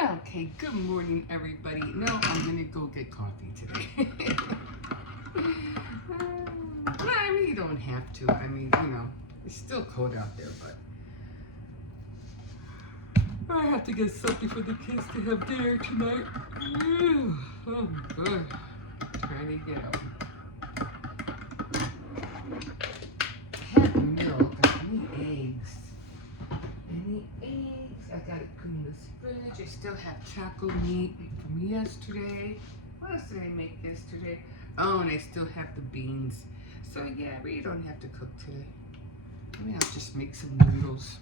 Okay, good morning, everybody. No, I'm gonna go get coffee today. No, I really don't have to. I mean, it's still cold out there, but I have to get something for the kids to have dinner tonight. Oh, good. Trying to get them. Have milk. I need eggs. Any eggs? I gotta clean this fridge. I still have chocolate meat from yesterday. What else did I make yesterday? Oh, and I still have the beans. So yeah, I really don't have to cook today. I mean, I'll just make some noodles.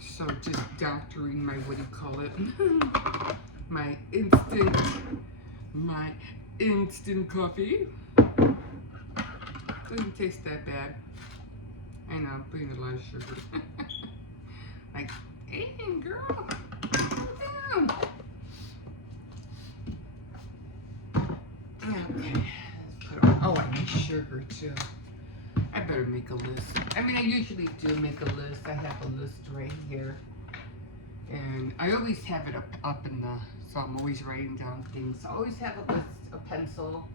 So just doctoring my, what do you call it? my instant coffee. Doesn't taste that bad. I know, I'm putting a lot of sugar. Like, hey, girl, calm down. Okay, let's put on. Oh, I need sugar too. I better make a list. I mean, I usually do make a list. I have a list right here. And I always have it up in the, so I'm always writing down things. I always have a list, a pencil,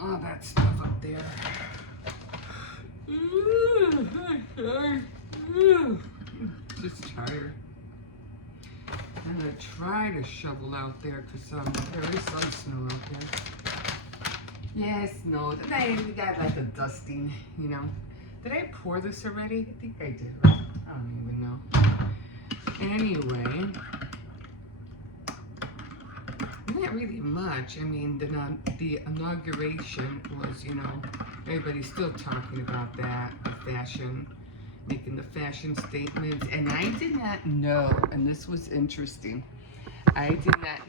all that stuff up there. Just tired. I'm gonna try to shovel out there because there is some snow out there. Yeah, snow. Today we got like a dusting, Did I pour this already? I think I did, right? I don't even know. Anyway, not really much. I mean, the inauguration was, everybody's still talking about that, the fashion, making the fashion statements. And I did not know, and this was interesting, I did not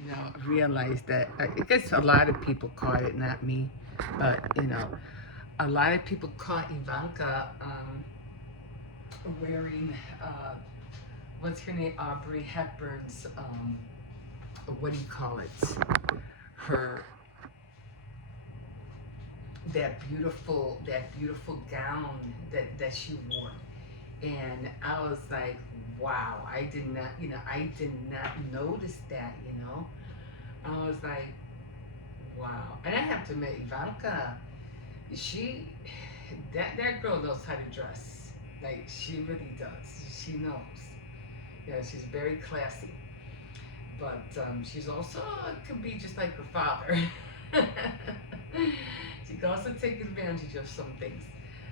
realize that, I guess a lot of people caught it, not me, but, a lot of people caught Ivanka wearing, what's her name, Audrey Hepburn's, what do you call it, her, that beautiful gown that she wore. And I was like, wow, I did not notice that, I was like, wow. And I have to admit, Ivanka, that girl knows how to dress. Like, she really does. She knows. Yeah, she's very classy. But she's also, could be just like her father. She can also take advantage of some things.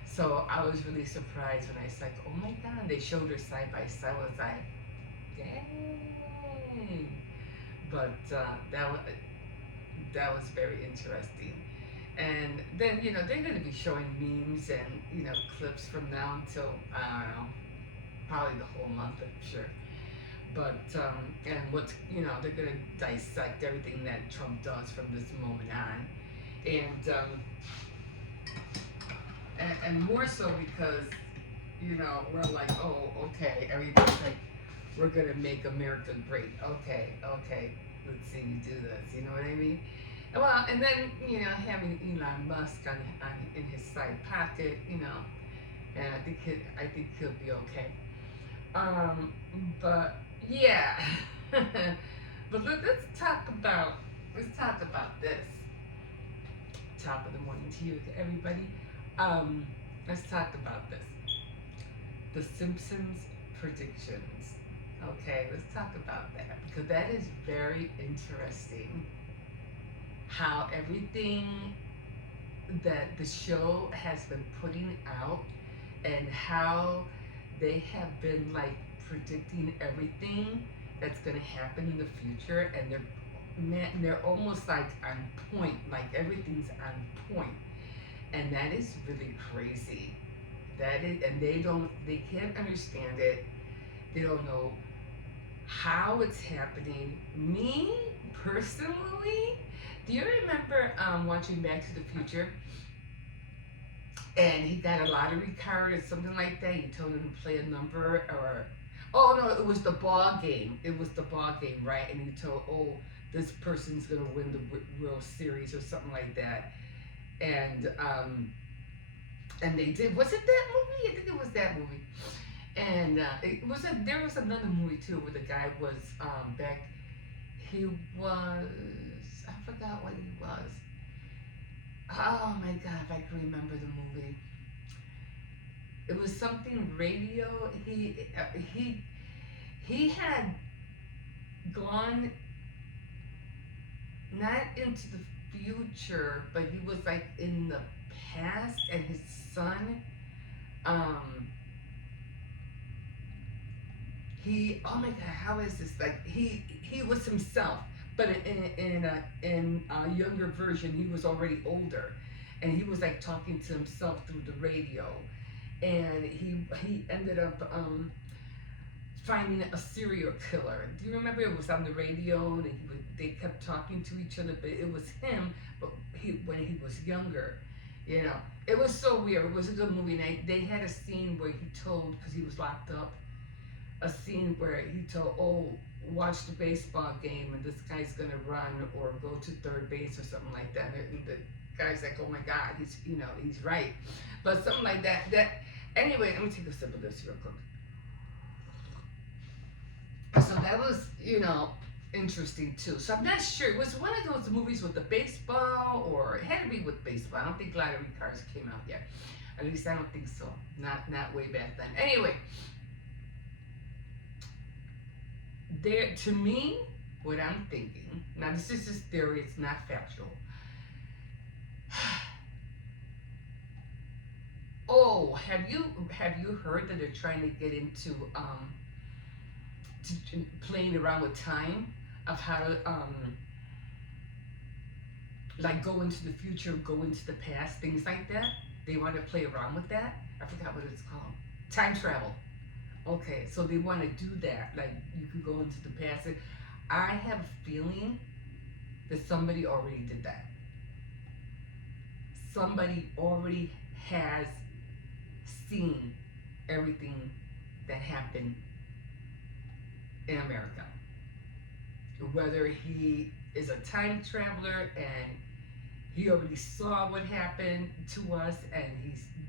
So I was really surprised when I was like, oh my God, they showed her side by side. I was like, dang. But that was very interesting. And then, they're going to be showing memes and, clips from now until, I don't know, probably the whole month, I'm sure. But, and what's, they're going to dissect everything that Trump does from this moment on. And more so because, we're like, oh, okay, everybody's like, we're going to make America great. Okay, let's see you do this, you know what I mean? Well, and then, having Elon Musk in his side pocket, and I think he'll be okay. But yeah, but let's talk about this. Top of the morning to you, to everybody. Let's talk about this. The Simpsons predictions. Okay, let's talk about that because that is very interesting. How everything that the show has been putting out and how they have been like predicting everything that's going to happen in the future, and they're almost like on point, like everything's on point, and that is really crazy. That is, and they can't understand it. They don't know how it's happening. Me personally, do you remember watching Back to the Future? And he got a lottery card or something like that. You told him to play a number, or oh no, it was the ball game. It was the ball game, right? And he told, oh, this person's gonna win the World Series or something like that. And they did. Was it that movie? I think it was that movie. And it was there was another movie too where the guy was back. He was, I forgot what he was. Oh my god, if I can remember the movie. It was something radio. He had gone not into the future, but he was like in the past, and his son, um, he, oh my god, how is this? Like he was himself, but in a younger version, he was already older, and he was like talking to himself through the radio, and he ended up finding a serial killer. Do you remember it was on the radio and they kept talking to each other, but it was him, but when he was younger, you know. It was so weird. It was a good movie. And they had a scene where he told, because he was locked up, a scene where he told, oh, watch the baseball game and this guy's gonna run or go to third base or something like that. And the guy's like, oh my God, he's right. But something like that. Anyway, let me take a sip of this real quick. So that was, interesting too. So I'm not sure. It was one of those movies with the baseball, or it had to be with baseball. I don't think Lottery Cars came out yet. At least I don't think so. Not way back then. Anyway, there, to me, what I'm thinking. Now this is just theory. It's not factual. Oh, have you heard that they're trying to get into playing around with time, of how to like go into the future, go into the past, things like that. They want to play around with that. I forgot what it's called. Time travel. Okay, so they want to do that. Like you could go into the past. I have a feeling that somebody already did that. Somebody already has seen everything that happened in America. Whether he is a time traveler and he already saw what happened to us, and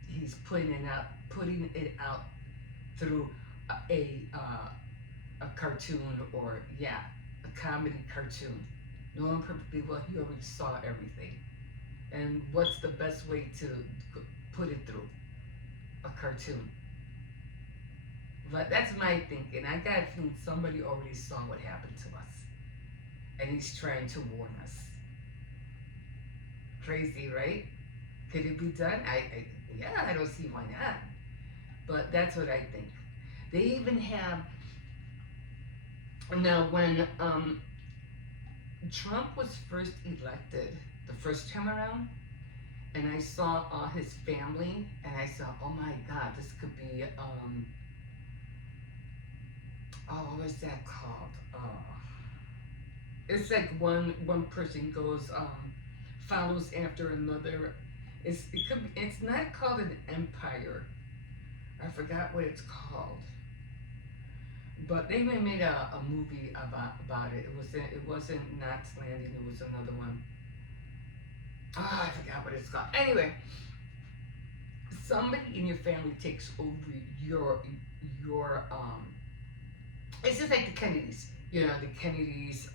he's putting it out through a cartoon, or a comedy cartoon. Knowing perfectly well he already saw everything. And what's the best way to put it through? A cartoon. But that's my thinking. I got a feeling somebody already saw what happened to us, and he's trying to warn us. Crazy, right? Could it be done? I don't see why not. But that's what I think. They even have, now when Trump was first elected, the first time around, and I saw his family, and I saw, oh my God, this could be what was that called? It's like one person goes follows after another. It's not called an empire. I forgot what it's called. But they even made a movie about it. It wasn't Knots Landing. It was another one. I forgot what it's called. Anyway, somebody in your family takes over your it's just like the Kennedys. The Kennedys,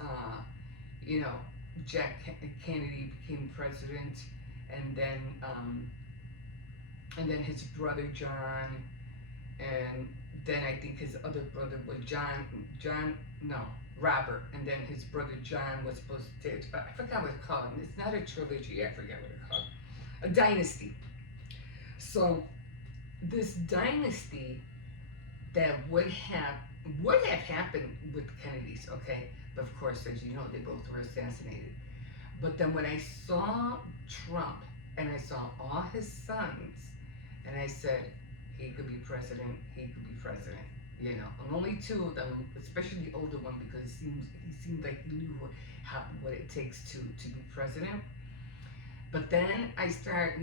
Jack Kennedy became president, and then his brother John, and then I think his other brother was Robert, and then his brother John was supposed to take, I forgot what it's called. It's not a trilogy, I forget what it's called. A dynasty. So this dynasty that would have happened with the Kennedys, okay? But of course, as you know, they both were assassinated. But then when I saw Trump and I saw all his sons, and I said, he could be president, and only two of them, especially the older one, because he seemed like he knew what it takes to be president. But then I start,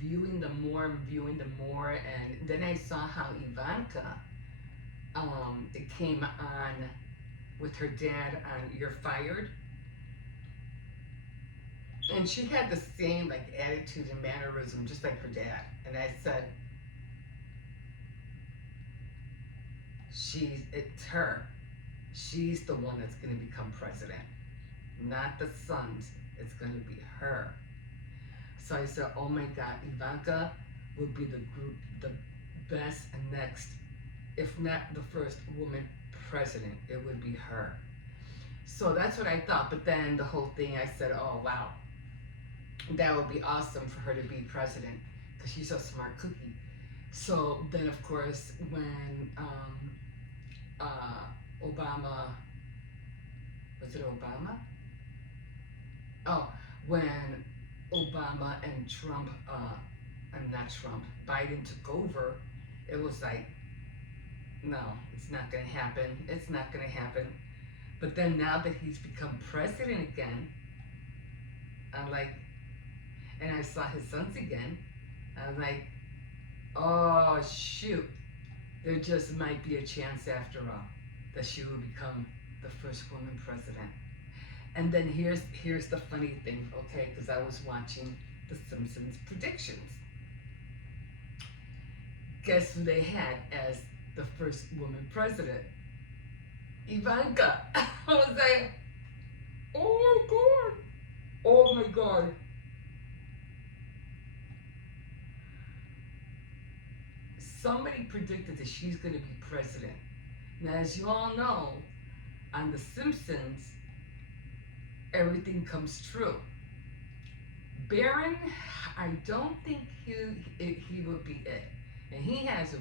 viewing them more, and then I saw how Ivanka, it came on with her dad on You're Fired. And she had the same like attitude and mannerism, just like her dad. And I said, It's her. She's the one that's going to become president, not the sons. It's going to be her. So I said, oh my God, Ivanka would be the best and next, if not the first woman president. It would be her. So that's what I thought. But then the whole thing, I said, oh wow, that would be awesome for her to be president because she's a smart cookie. So then, of course, when Obama, was it Obama? Oh, when Obama and Trump, and not Trump, Biden took over, it was like, no, it's not going to happen. It's not going to happen. But then now that he's become president again, I'm like, and I saw his sons again, I'm like, oh shoot, there just might be a chance after all that she will become the first woman president. And then here's the funny thing, okay? Because I was watching the Simpsons predictions. Guess who they had as the first woman president? Ivanka. I was like, oh my god, oh my god. Somebody predicted that she's going to be president. Now, as you all know, on The Simpsons, everything comes true. Barron, I don't think he will be it. And he has a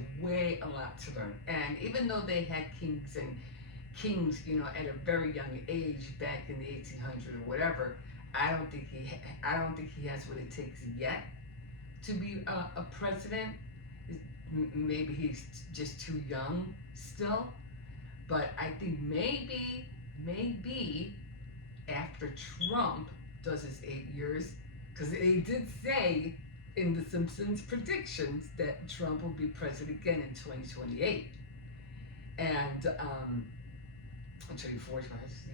lot to learn. And even though they had kings, at a very young age back in the 1800s or whatever, I don't think he has what it takes yet to be a president. Maybe he's just too young still. But I think maybe after Trump does his 8 years, because they did say in the Simpsons predictions that Trump will be president again in 2028. And 24,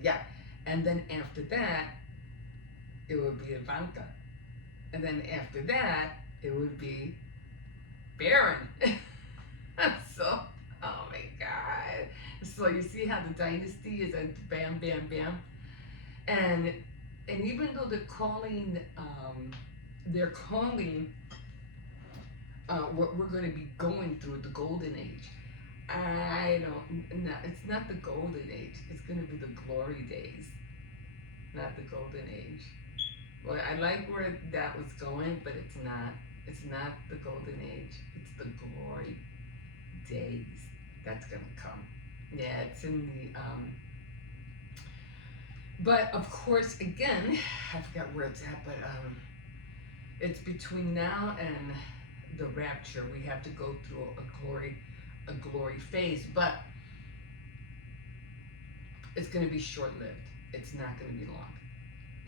yeah. And then after that, it would be Ivanka. And then after that, it would be Barron. So, oh my God. So you see how the dynasty is a bam, bam, bam. And even though they're calling what we're going to be going through the golden age, it's not the golden age. It's going to be the glory days, not the golden age. Well, I like where that was going, but it's not. It's not the golden age. It's the glory days that's going to come. Yeah, it's in the but of course, again, I forgot where it's at, but it's between now and the rapture. We have to go through a glory phase, but it's going to be short-lived. It's not going to be long.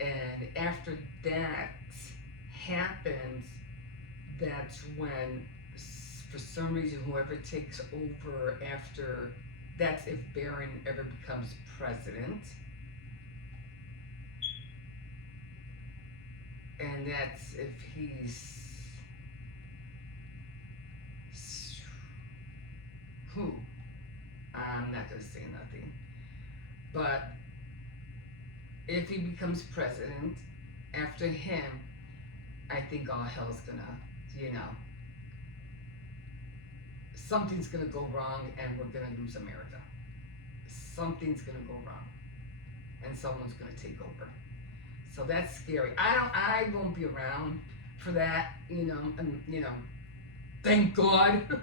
And after that happens, that's when, for some reason, whoever takes over after, that's if Barron ever becomes president. And that's if he's who? I'm not gonna say nothing. But if he becomes president, after him, I think all hell's gonna, something's gonna go wrong and we're gonna lose America. Something's gonna go wrong. And someone's gonna take over. So that's scary. I won't be around for that, thank God.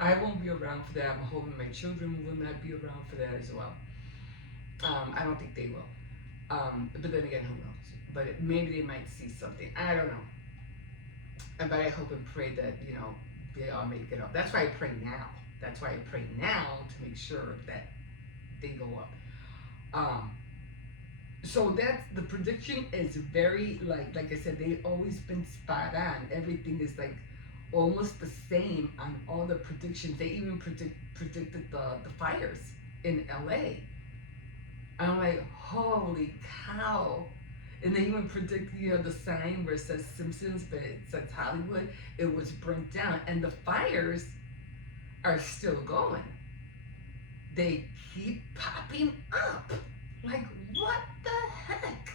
I won't be around for that. I'm hoping my children will not be around for that as well. I don't think they will. But then again, who knows? But maybe they might see something. I don't know. But I hope and pray that, they all make it up. That's why I pray now. That's why I pray now to make sure that they go up. So that's, the prediction is very, like I said, they've always been spot on. Everything is like almost the same on all the predictions. They even predicted the fires in LA. I'm like, holy cow. And they even predict, the sign where it says Simpsons, but it says Hollywood. It was burnt down. And the fires, are still going. They keep popping up. Like, what the heck?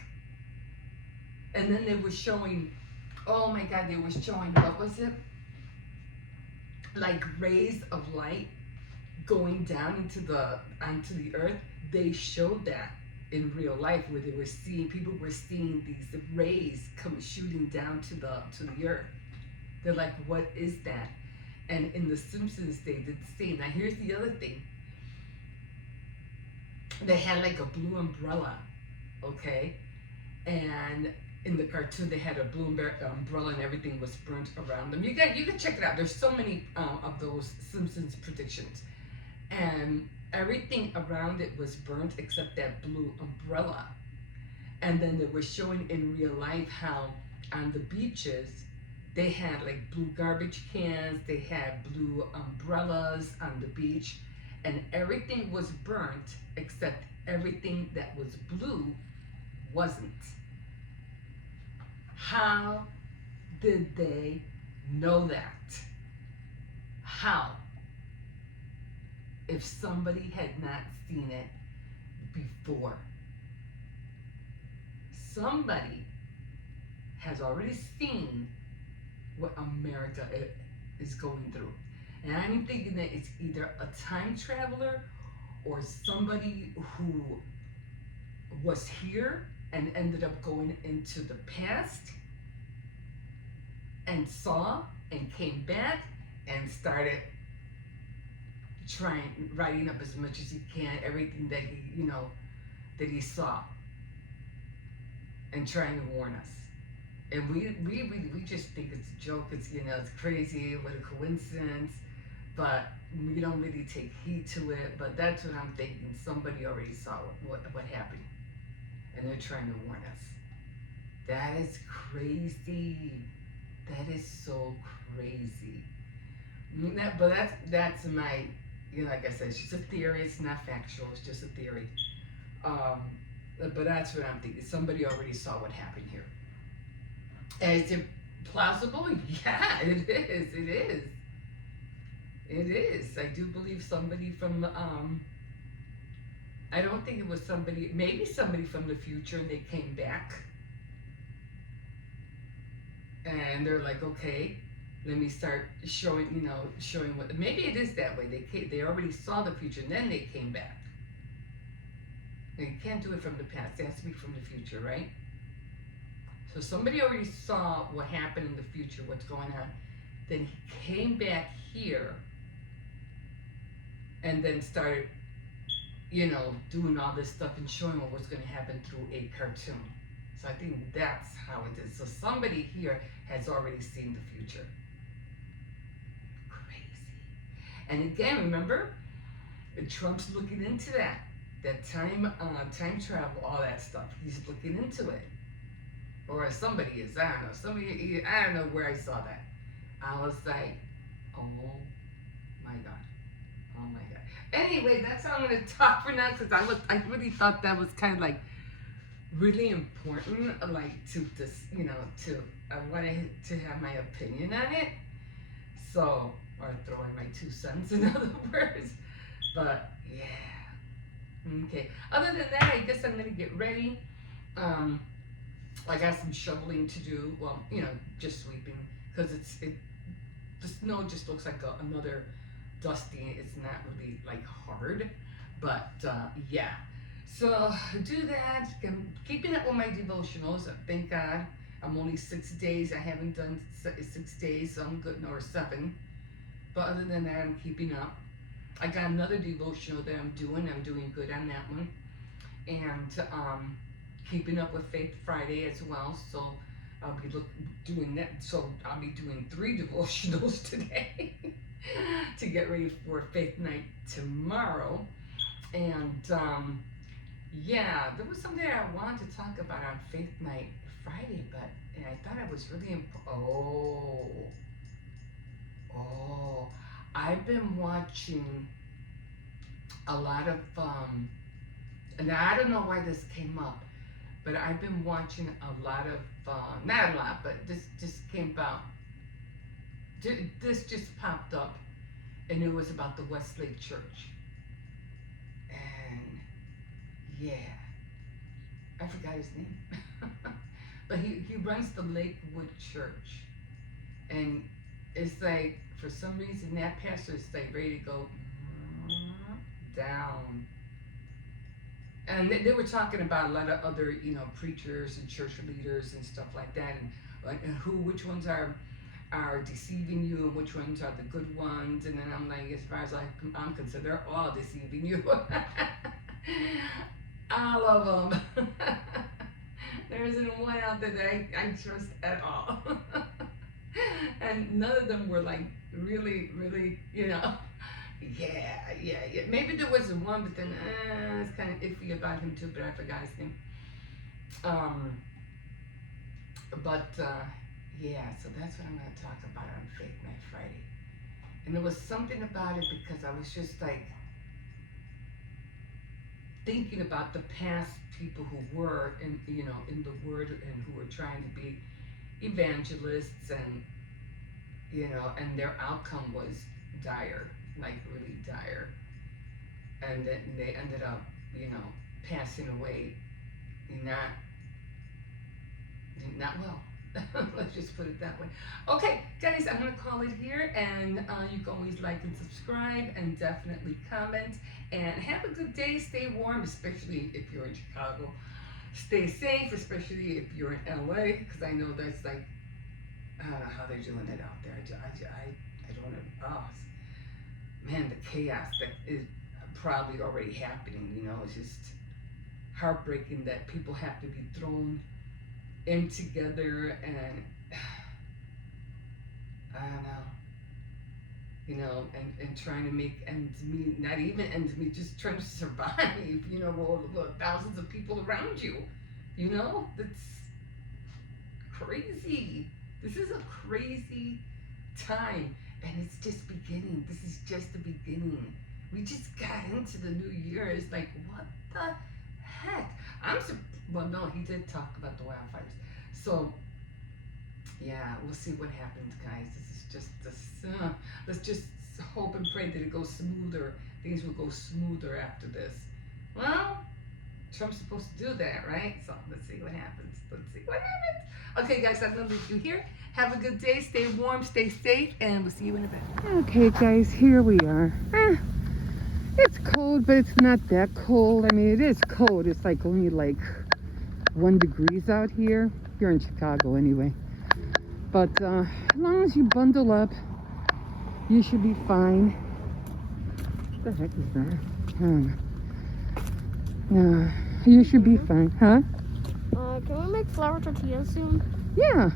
And then they were showing, oh my God, they were showing, what was it? Like rays of light going down onto the earth. They showed that in real life where they were seeing, people were seeing these rays come shooting down to the earth. They're like, what is that? And in the Simpsons they did the same. Now here's the other thing. They had like a blue umbrella, okay? And in the cartoon they had a blue umbrella and everything was burnt around them. You can check it out. There's so many of those Simpsons predictions. And everything around it was burnt except that blue umbrella. And then they were showing in real life how on the beaches they had like blue garbage cans, they had blue umbrellas on the beach, and everything was burnt except everything that was blue wasn't. How did they know that? How? If somebody had not seen it before. Somebody has already seen what America is going through. And I'm thinking that it's either a time traveler or somebody who was here and ended up going into the past and saw and came back and started writing up as much as he can, everything that he saw, and trying to warn us. And we just think it's a joke. It's it's crazy. What a coincidence. But we don't really take heed to it. But that's what I'm thinking. Somebody already saw what happened, and they're trying to warn us. That is crazy. That is so crazy. But that's my, like I said, it's just a theory. It's not factual. It's just a theory. But that's what I'm thinking. Somebody already saw what happened here. Is it plausible? Yeah, it is. It is. It is. I do believe somebody from, I don't think it was somebody, maybe somebody from the future, and they came back. And they're like, okay, let me start showing what, maybe it is that way. They already saw the future, and then they came back. And you can't do it from the past. It has to be from the future, right? So somebody already saw what happened in the future, what's going on. Then he came back here and then started, doing all this stuff and showing what was going to happen through a cartoon. So I think that's how it is. So somebody here has already seen the future. Crazy. And again, remember, Trump's looking into that time travel, all that stuff. He's looking into it. Or somebody is, I don't know where I saw that. I was like, oh my God. Oh my God. Anyway, that's how I'm going to talk for now, because I really thought that was kind of like really important, like I wanted to have my opinion on it. So, or throw in my 2 cents, in other words. But yeah. Okay. Other than that, I guess I'm going to get ready. I got some shoveling to do. Well, just sweeping, because the snow just looks like another dusting. It's not really like hard, but yeah. So do that. I'm keeping up with my devotionals. Thank God. I'm only 6 days. I haven't done 6 days, so I'm good. Or 7. But other than that, I'm keeping up. I got another devotional that I'm doing. I'm doing good on that one, and keeping up with Faith Friday as well. So I'll be doing that. So I'll be doing 3 devotionals today to get ready for Faith Night tomorrow. And yeah, there was something I wanted to talk about on Faith Night Friday, but I thought it was really important. I've been watching a lot of and I don't know why this came up, but I've been watching a lot of not a lot, but this just came about. This just popped up, and it was about the Westlake Church. And yeah, I forgot his name. But he runs the Lakewood Church. And it's like, for some reason, that pastor is like ready to go down. And they were talking about a lot of other, preachers and church leaders and stuff like that, and which ones are deceiving you and which ones are the good ones. And then I'm like, as far as I'm concerned, they're all deceiving you. All of them. There isn't one out there that I trust at all. And none of them were like really, really, yeah. Maybe there was one, but then it's kind of iffy about him too, but I forgot his name. But yeah, so that's what I'm going to talk about on Faith Night Friday. And there was something about it because I was just like thinking about the past people who were in the Word and who were trying to be evangelists, and and their outcome was dire, like really dire, and then they ended up passing away not well. Let's just put it that way. Okay, guys, I'm gonna call it here, and you can always like and subscribe, and definitely comment, and have a good day. Stay warm, especially if you're in Chicago. Stay safe, especially if you're in LA, because I know that's like, I don't know how they're doing it out there. I don't know. Oh, man, the chaos that is probably already happening. It's just heartbreaking that people have to be thrown in together, and I don't know, and trying to make ends meet, not even ends meet, just trying to survive, with thousands of people around you, that's crazy. This is a crazy time, and it's just beginning. This is just the beginning. We just got into the new year. It's like, what the heck? Well, no, he did talk about the wildfires. So, yeah, we'll see what happens, guys. This is just this. Let's just hope and pray that it goes smoother. Things will go smoother after this. Well, Trump's supposed to do that, right? So let's see what happens. Okay, guys, I'm gonna leave you here. Have a good day. Stay warm, stay safe, and we'll see you in a bit. Okay, guys, here we are. It's cold, but it's not that cold. I mean, it is cold. It's like only like 1 degree out here in Chicago anyway. But as long as you bundle up, you should be fine. What the heck is that? You should be fine, huh? Can we make flour tortillas soon? Yeah.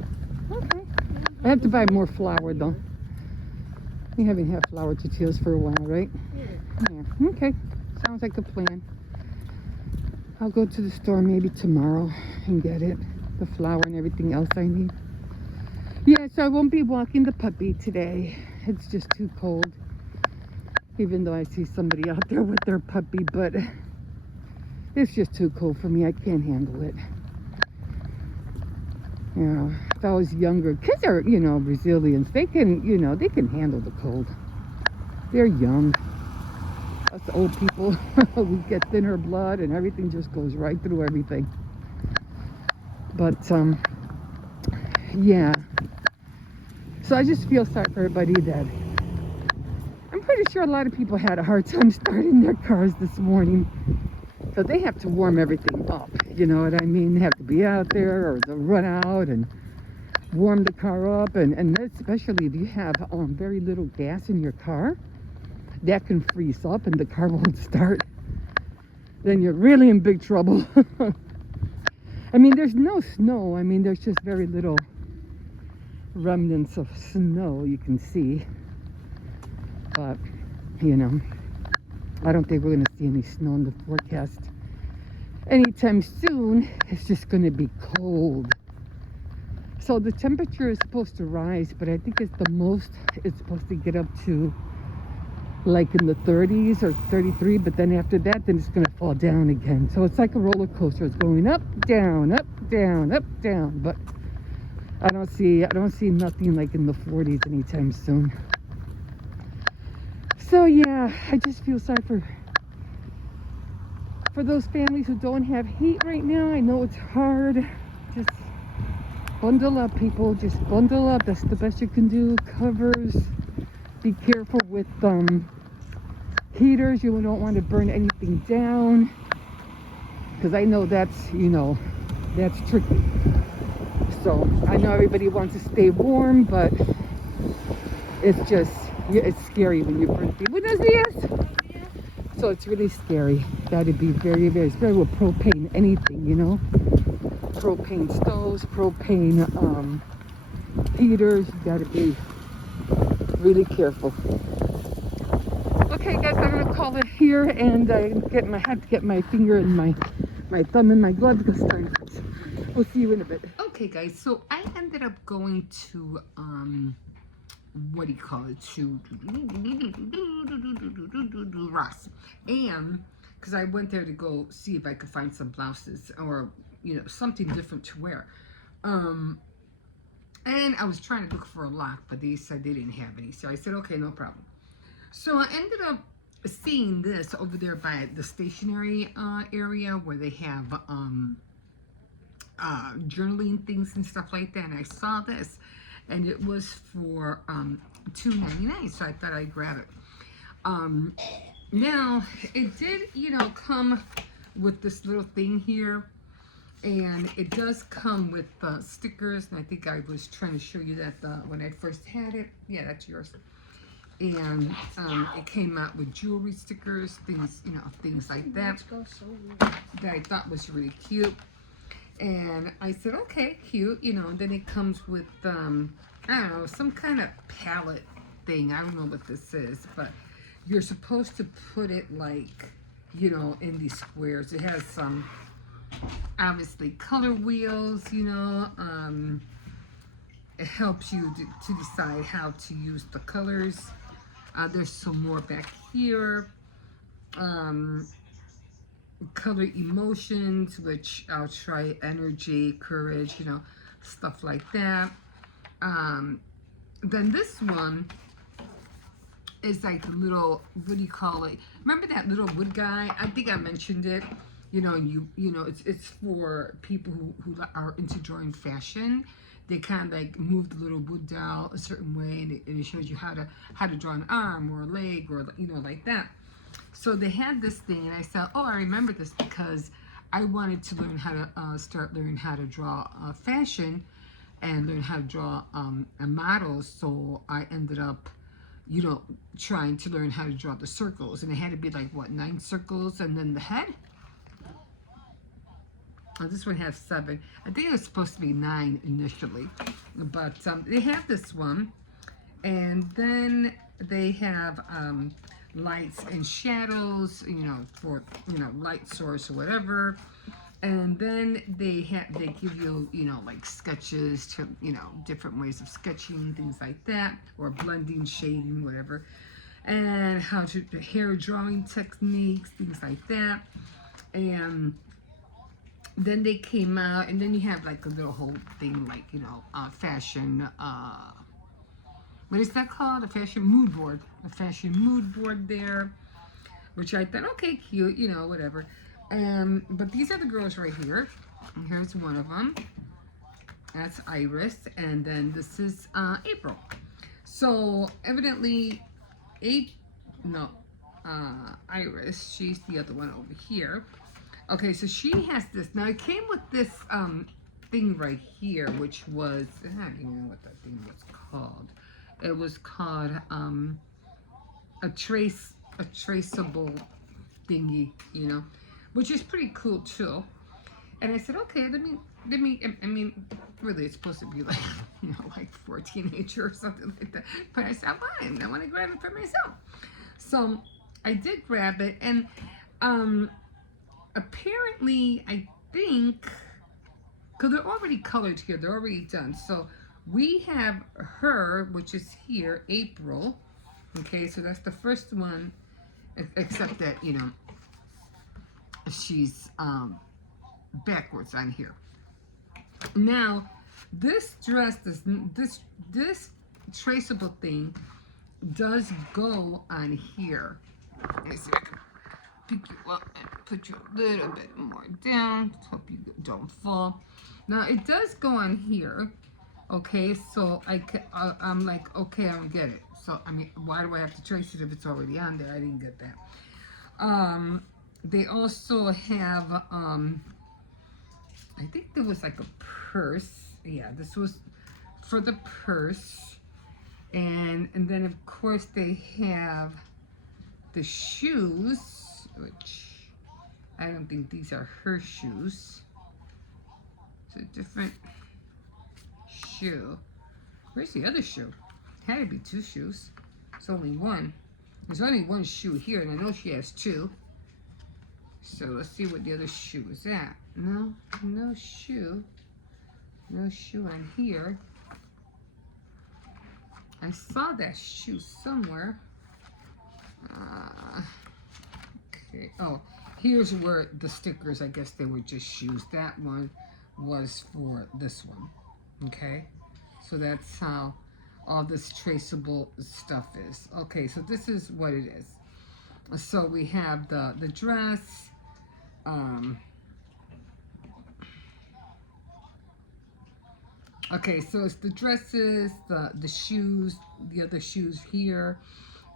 Okay. I have to buy more flour though. We haven't had flour tortillas for a while, right? Yeah. Okay. Sounds like a plan. I'll go to the store maybe tomorrow and get it. The flour and everything else I need. Yeah, so I won't be walking the puppy today. It's just too cold. Even though I see somebody out there with their puppy, but it's just too cold for me. I can't handle it. If I was younger, kids are, resilience. They can, they can handle the cold. They're young. Us old people, we get thinner blood and everything just goes right through everything. But, yeah. So I just feel sorry for everybody that, I'm pretty sure a lot of people had a hard time starting their cars this morning. So they have to warm everything up, you know what I mean? They have to be out there or they'll run out and warm the car up. And especially if you have very little gas in your car, that can freeze up and the car won't start. Then you're really in big trouble. I mean, there's no snow. I mean, there's just very little remnants of snow you can see. But, I don't think we're going to see any snow in the forecast anytime soon. It's just going to be cold. So the temperature is supposed to rise, but I think it's the most it's supposed to get up to like in the 30s or 33, but then after that, then it's going to fall down again. So it's like a roller coaster. It's going up, down, up, down, up, down. But I don't see nothing like in the 40s anytime soon. So yeah, I just feel sorry for those families who don't have heat right now. I know it's hard. Just bundle up, people. Just bundle up. That's the best you can do. Covers. Be careful with heaters. You don't want to burn anything down, because I know that's that's tricky. So I know everybody wants to stay warm, but it's just it's scary when you burn things. Buenos dias. So it's really scary. Gotta be very, very scary with propane, anything, propane stoves, propane heaters. You gotta be really careful. Okay, guys, I'm gonna call it here, and I have to get my finger and my thumb in my glove because time hurts. We'll see you in a bit. Okay, guys, so I ended up going to what do you call it, to Ross, and because I went there to go see if I could find some blouses or something different to wear, and I was trying to look for a lock, but they said they didn't have any, so I said okay, no problem. So I ended up seeing this over there by the stationery area where they have journaling things and stuff like that, and I saw this, and it was for $2.99, so I thought I'd grab it. Now it did come with this little thing here, and it does come with stickers, and I think I was trying to show you that when I first had it. Yeah, that's yours. And it came out with jewelry stickers, things like that, that I thought was really cute. And I said, okay, cute, and then it comes with, I don't know, some kind of palette thing. I don't know what this is, but you're supposed to put it like, in these squares. It has some, obviously, color wheels, it helps you to decide how to use the colors. There's some more back here. Color emotions, which I'll try energy, courage, stuff like that. Then this one is like a little, what do you call it? Remember that little wood guy? I think I mentioned it. It's for people who are into drawing fashion. They kind of like move the little wood doll a certain way, and it shows you how to draw an arm or a leg or like that. So they had this thing, and I said, oh, I remember this because I wanted to learn how to start learning how to draw fashion and learn how to draw a model. So I ended up, trying to learn how to draw the circles, and it had to be like 9 circles, and then the head. Oh, this one has 7. I think it was supposed to be 9 initially, but they have this one, and then they have lights and shadows, for light source or whatever. And then they give you like sketches to different ways of sketching, things like that, or blending, shading, whatever, and how to hair drawing techniques, things like that. And then they came out, and then you have like a little whole thing like fashion, what is that called? A fashion mood board. A fashion mood board there, which I thought, okay, cute, whatever. But these are the girls right here. And here's one of them. That's Iris. And then this is April. So evidently, Iris, she's the other one over here. Okay, so she has this. Now it came with this thing right here, which was, I don't even know what that thing was called. It was called a traceable thingy, which is pretty cool too. And I said, okay, let me. I mean, really, it's supposed to be like, like for a teenager or something like that. But I said, fine, I want to grab it for myself. So I did grab it, and apparently, I think, because they're already colored here, they're already done. So we have her, which is here, April. Okay, so that's the first one, except that, she's backwards on here. Now, this dress, this traceable thing does go on here. Let me see if I can pick you up and put you a little bit more down. Hope you don't fall. Now it does go on here. Okay, so I'm like, okay, I don't get it. So I mean, why do I have to trace it if it's already on there? I didn't get that. They also have I think there was like a purse. Yeah, this was for the purse. And then of course they have the shoes, which I don't think these are her shoes. It's a different shoe. Where's the other shoe? Had to be two shoes. It's only one. There's only one shoe here, and I know she has two. So let's see what the other shoe is at. No shoe. No shoe on here. I saw that shoe somewhere. Okay. Oh, here's where the stickers, I guess they were just shoes. That one was for this one. Okay. So that's how all this traceable stuff is. Okay, so this is what it is. So we have the dress. Okay, so it's the dresses, the shoes, the other shoes here,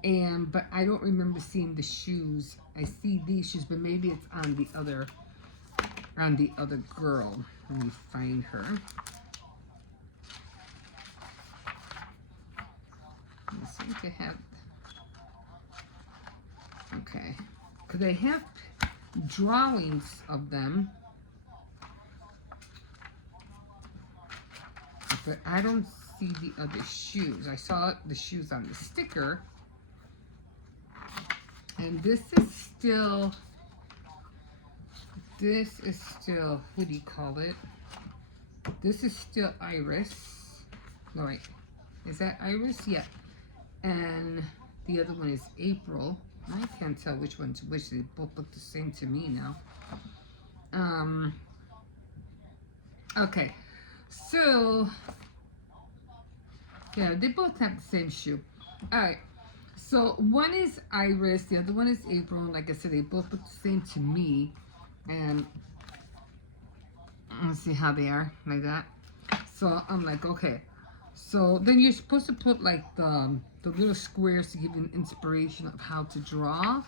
but I don't remember seeing the shoes. I see these shoes, but maybe it's on the other girl. Let me find her. I seem to have. Okay, because they have drawings of them. But I don't see the other shoes. I saw the shoes on the sticker. And this is still, what do you call it? This is still Iris. No, wait. Is that Iris? Yeah. And the other one is April. I can't tell which one's which. They both look the same to me now. Okay. So, yeah, they both have the same shoe. All right. So one is Iris, the other one is April. Like I said, they both look the same to me. And let's see how they are, like that. So I'm like, okay. So then you're supposed to put like the little squares to give you an inspiration of how to draw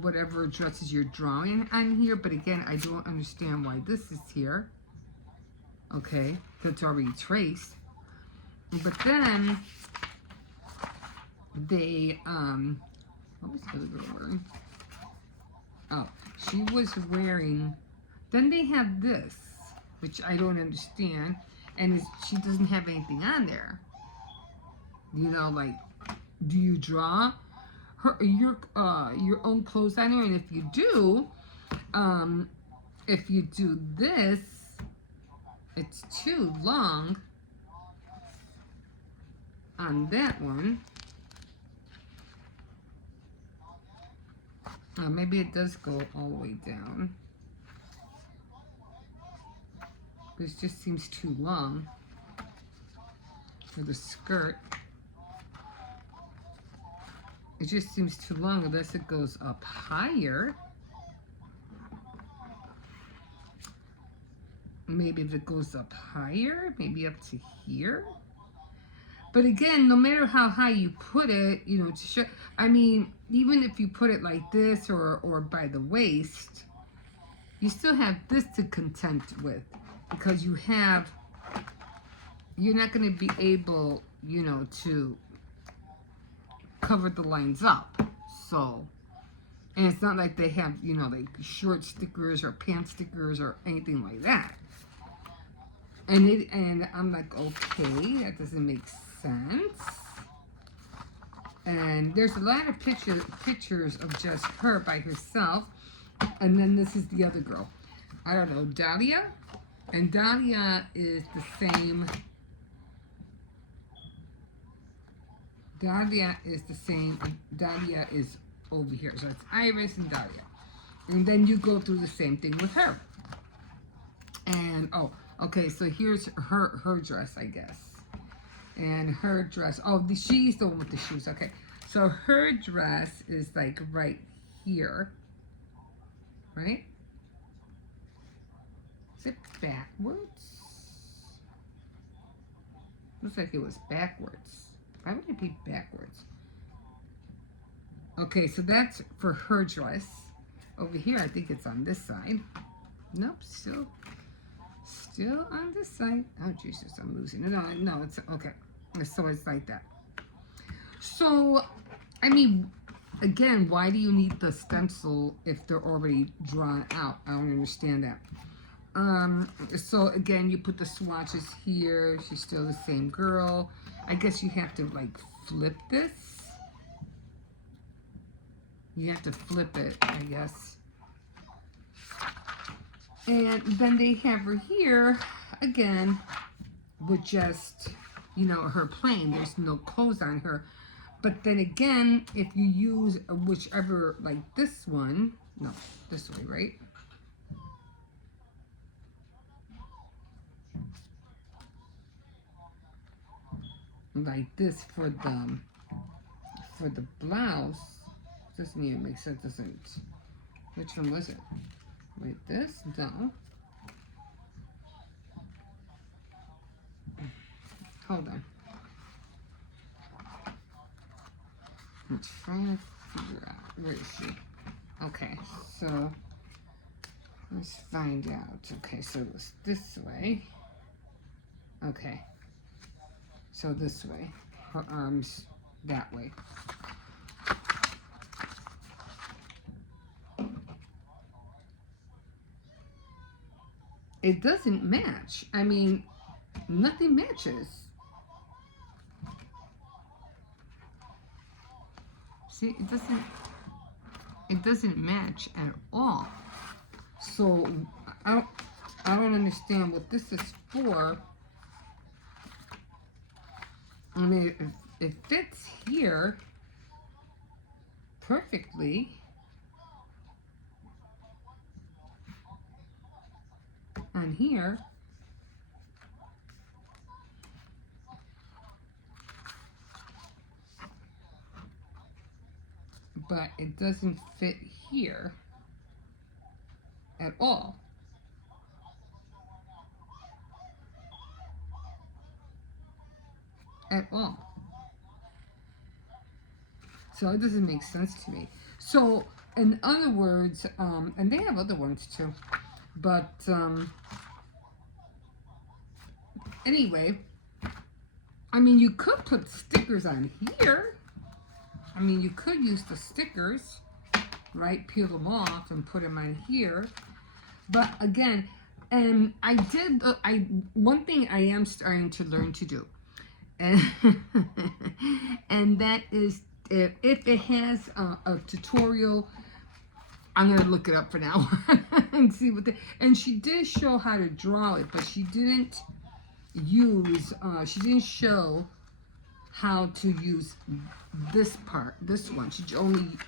whatever dresses you're drawing on here. But again, I don't understand why this is here. Okay, that's already traced. But then they what was the other girl wearing? Oh, she was wearing, then they have this, which I don't understand, and she doesn't have anything on there. You know, like, do you draw your own clothes on there? And if you do this, it's too long on that one. Maybe it does go all the way down. This just seems too long for the skirt. It just seems too long unless it goes up higher. Maybe if it goes up higher, maybe up to here. But again, no matter how high you put it, you know, to show, I mean, even if you put it like this or by the waist, you still have this to contend with, because you're not going to be able, you know, to cover the lines up. So, and it's not like they have, you know, like short stickers or pant stickers or anything like that. And I'm like, okay, that doesn't make sense. And there's a lot of pictures of just her by herself. And then this is the other girl. I don't know, Dahlia? And Dahlia is the same. Dahlia is the same. Dahlia is over here. So it's Iris and Dahlia. And then you go through the same thing with her. And, oh, okay, so here's her dress, I guess. And her dress, oh, she's the one with the shoes. Okay, so her dress is like right here, right? Is it backwards? Looks like it was backwards. Why would it be backwards? Okay, so that's for her dress. Over here, I think it's on this side. Nope, still on this side. Oh, Jesus, I'm losing it. No, it's okay. So it's like that. So, I mean, again, why do you need the stencil if they're already drawn out? I don't understand that. So again, you put the swatches here. She's still the same girl. I guess you have to like flip this. You have to flip it, I guess. And then they have her here again with just, you know, her plain. There's no clothes on her. But then again, if you use whichever, like this one, no, this way, right? Like this for the blouse. Doesn't even make sense, doesn't. Which one was it? Wait, this? No. Hold on. I'm trying to figure out. Where is she? Okay, so let's find out. Okay, so it was this way. Okay. So this way. Her arms that way. It doesn't match. I mean, nothing matches. See, it doesn't match at all. So I don't understand what this is for. I mean, it fits here perfectly. On here. But it doesn't fit here at all. At all. So it doesn't make sense to me. So in other words, and they have other ones too, but anyway, I mean, you could put stickers on here. I mean, you could use the stickers, right? Peel them off and put them on here. But again, and one thing I am starting to learn to do, and, and that is if it has a tutorial, I'm gonna look it up for now and see what and she did show how to draw it, but she didn't show how to use this part, this one. She only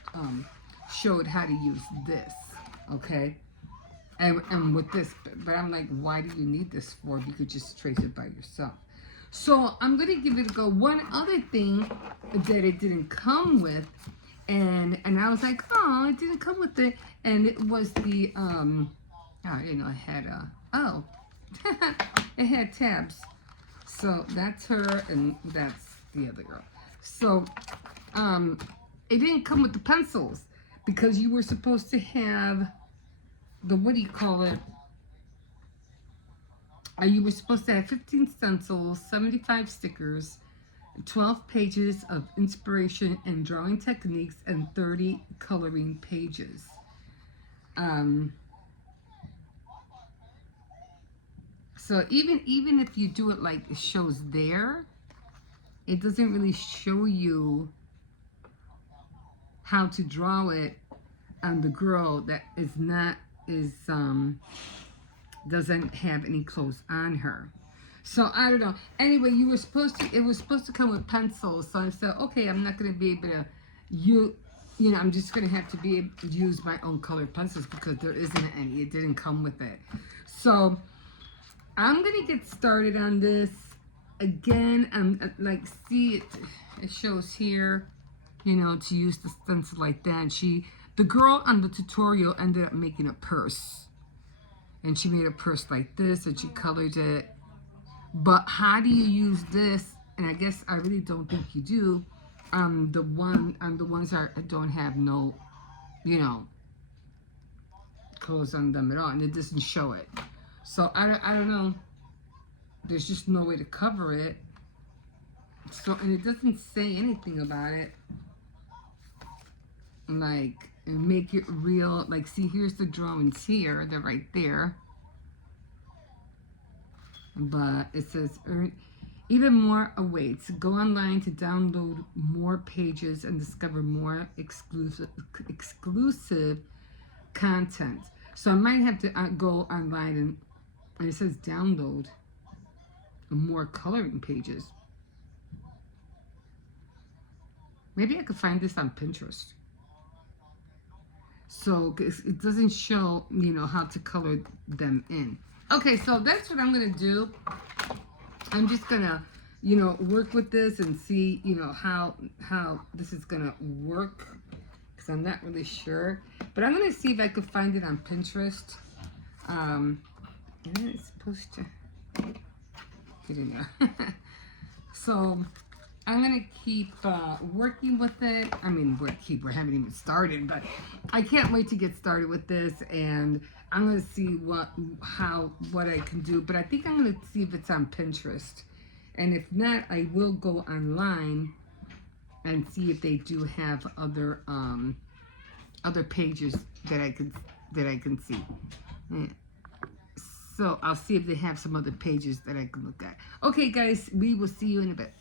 showed how to use this, okay? And with this, but I'm like, why do you need this for? You could just trace it by yourself. So I'm gonna give it a go. One other thing that it didn't come with, and I was like, oh, it didn't come with it, and it was the it had it had tabs. So that's her, and that's the other girl. So it didn't come with the pencils because you were supposed to have the, what do you call it? You were supposed to have 15 stencils, 75 stickers, 12 pages of inspiration and drawing techniques, and 30 coloring pages. So even if you do it like it shows there, it doesn't really show you how to draw it on the girl that doesn't have any clothes on her. So I don't know. Anyway, it was supposed to come with pencils. So I said, okay, I'm not gonna be able to I'm just gonna have to be able to use my own colored pencils because there isn't any. It didn't come with it. So I'm gonna get started on this, again, like, see it, it shows here, you know, to use the stencil like that. The girl on the tutorial ended up making a purse. And she made a purse like this, and she colored it. But how do you use this? And I guess I really don't think you do. The ones that don't have no, you know, clothes on them at all, and it doesn't show it. So I don't know. There's just no way to cover it. So, and it doesn't say anything about it. Like, and make it real. Like, see, here's the drawings here. They're right there. But it says, even more awaits. Go online to download more pages and discover more exclusive content. So I might have to go online and it says download more coloring pages. Maybe I could find this on Pinterest. So it doesn't show, you know, how to color them in. Okay, so that's what I'm going to do. I'm just going to, you know, work with this and see, you know, how this is going to work. Because I'm not really sure. But I'm going to see if I could find it on Pinterest. And then it's supposed to get in there. So I'm going to keep working with it. I mean, we haven't even started, but I can't wait to get started with this. And I'm going to see what I can do. But I think I'm going to see if it's on Pinterest. And if not, I will go online and see if they do have other pages that I can see. Yeah. So I'll see if they have some other pages that I can look at. Okay, guys, we will see you in a bit.